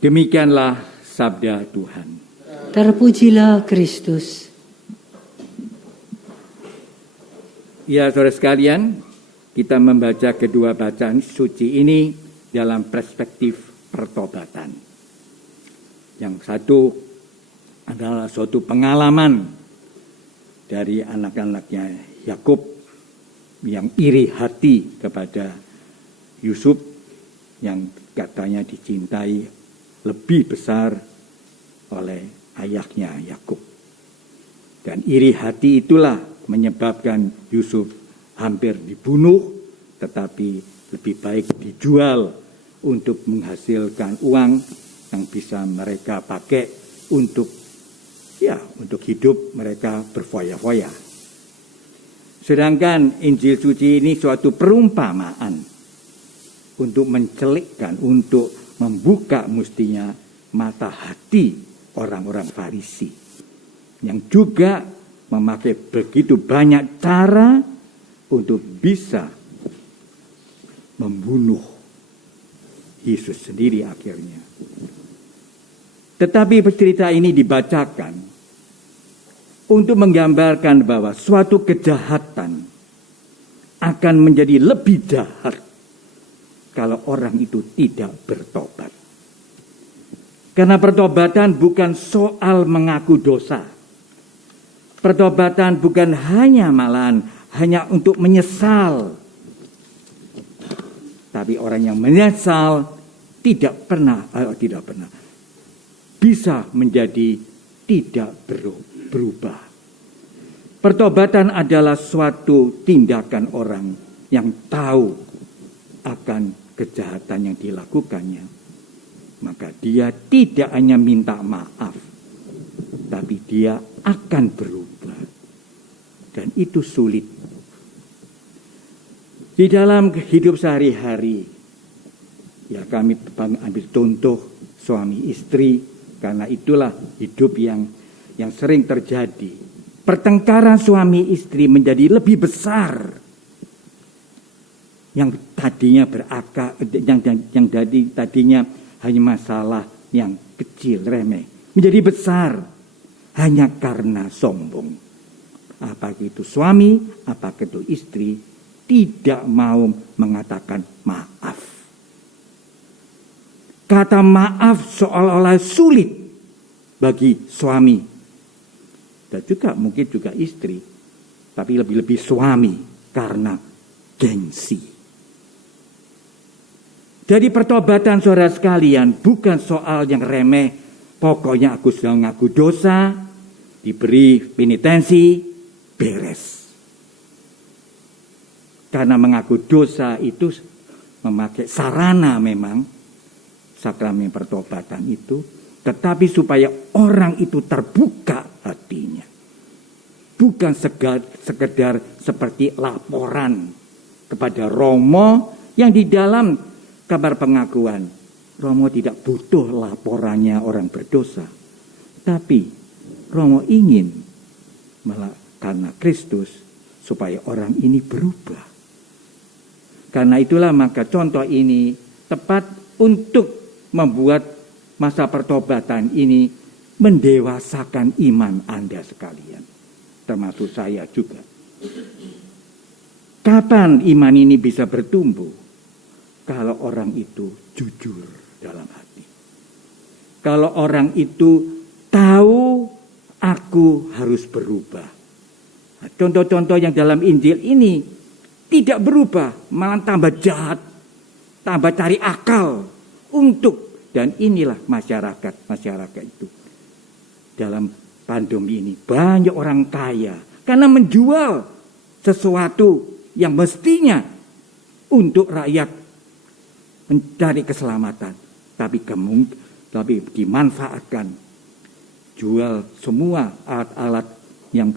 Demikianlah sabda Tuhan. Terpujilah Kristus. Ya, saudara sekalian, kita membaca kedua bacaan suci ini dalam perspektif pertobatan. Yang satu adalah suatu pengalaman dari anak-anaknya Yakub yang iri hati kepada Yusuf yang katanya dicintai lebih besar oleh ayahnya Yakub. Dan iri hati itulah menyebabkan Yusuf hampir dibunuh, tetapi lebih baik dijual untuk menghasilkan uang yang bisa mereka pakai untuk hidup mereka berfoya-foya. Sedangkan Injil suci ini suatu perumpamaan untuk mencelikkan, untuk membuka mestinya mata hati orang-orang Farisi yang juga memakai begitu banyak cara untuk bisa membunuh Yesus sendiri akhirnya. Tetapi cerita ini dibacakan untuk menggambarkan bahwa suatu kejahatan akan menjadi lebih jahat kalau orang itu tidak bertobat. Karena pertobatan bukan soal mengaku dosa. Pertobatan bukan hanya untuk menyesal. Tapi orang yang menyesal tidak pernah bisa menjadi tidak berubah. Pertobatan adalah suatu tindakan orang yang tahu akan kejahatan yang dilakukannya, maka dia tidak hanya minta maaf, tapi dia akan berubah. Dan itu sulit. Di dalam hidup sehari-hari, ya kami ambil contoh suami istri, karena itulah hidup yang sering terjadi. Pertengkaran suami istri menjadi lebih besar. Yang tadinya tadinya hanya masalah yang kecil, remeh, menjadi besar hanya karena sombong. Apakah itu suami, apakah itu istri, tidak mau mengatakan maaf. Kata maaf seolah-olah sulit bagi suami. Dan juga mungkin juga istri, tapi lebih-lebih suami karena gengsi. Jadi pertobatan saudara sekalian bukan soal yang remeh, pokoknya aku sudah mengaku dosa, diberi penitensi, beres. Karena mengaku dosa itu memakai sarana memang, sakramen pertobatan itu, tetapi supaya orang itu terbuka hatinya. Bukan sekedar seperti laporan kepada Romo yang di dalam kabar pengakuan, Romo tidak butuh laporannya orang berdosa. Tapi Romo ingin karena Kristus supaya orang ini berubah. Karena itulah maka contoh ini tepat untuk membuat masa pertobatan ini mendewasakan iman Anda sekalian. Termasuk saya juga. Kapan iman ini bisa bertumbuh? Kalau orang itu jujur dalam hati. Kalau orang itu tahu aku harus berubah. Nah, contoh-contoh yang dalam Injil ini tidak berubah, malah tambah jahat, tambah cari akal untuk, dan inilah masyarakat itu. Dalam pandemi ini banyak orang kaya karena menjual sesuatu yang mestinya untuk rakyat mencari keselamatan, tapi dimanfaatkan, jual semua alat-alat yang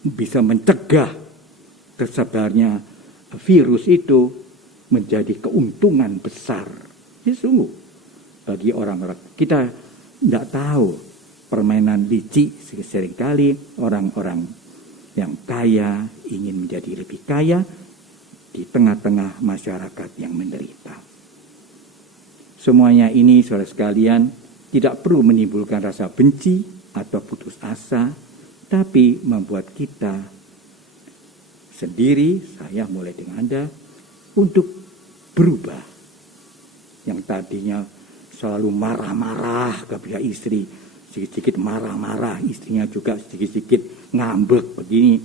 bisa mencegah tersebarnya virus itu menjadi keuntungan besar. Ini sungguh bagi orang-orang kita tidak tahu permainan licik. Seringkali orang-orang yang kaya ingin menjadi lebih kaya di tengah-tengah masyarakat yang menderita. Semuanya ini, saudara sekalian, tidak perlu menimbulkan rasa benci atau putus asa, tapi membuat kita sendiri, saya mulai dengan Anda, untuk berubah. Yang tadinya selalu marah-marah ke pihak istri, sedikit-sedikit marah-marah, istrinya juga sedikit-sedikit ngambek begini.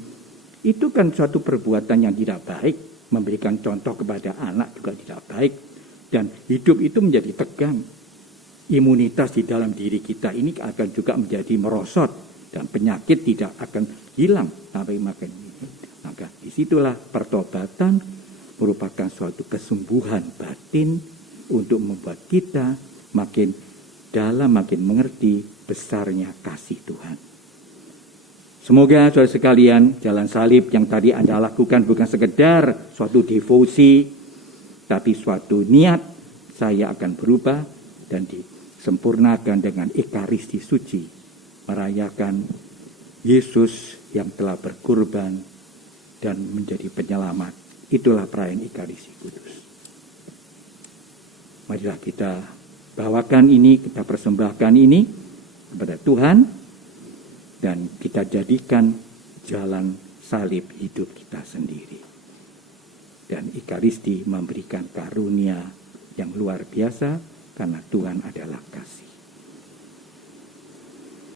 Itu kan suatu perbuatan yang tidak baik, memberikan contoh kepada anak juga tidak baik, dan hidup itu menjadi tegang. Imunitas di dalam diri kita ini akan juga menjadi merosot, dan penyakit tidak akan hilang sampai makin ini. Maka disitulah pertobatan merupakan suatu kesembuhan batin untuk membuat kita makin dalam, makin mengerti besarnya kasih Tuhan. Semoga saudara sekalian, jalan salib yang tadi Anda lakukan bukan sekedar suatu devosi, tapi suatu niat saya akan berubah dan disempurnakan dengan Ekaristi Suci, merayakan Yesus yang telah berkorban dan menjadi penyelamat. Itulah perayaan Ekaristi Kudus. Marilah kita bawakan ini, kita persembahkan ini kepada Tuhan, dan kita jadikan jalan salib hidup kita sendiri. Dan Ekaristi memberikan karunia yang luar biasa karena Tuhan adalah kasih.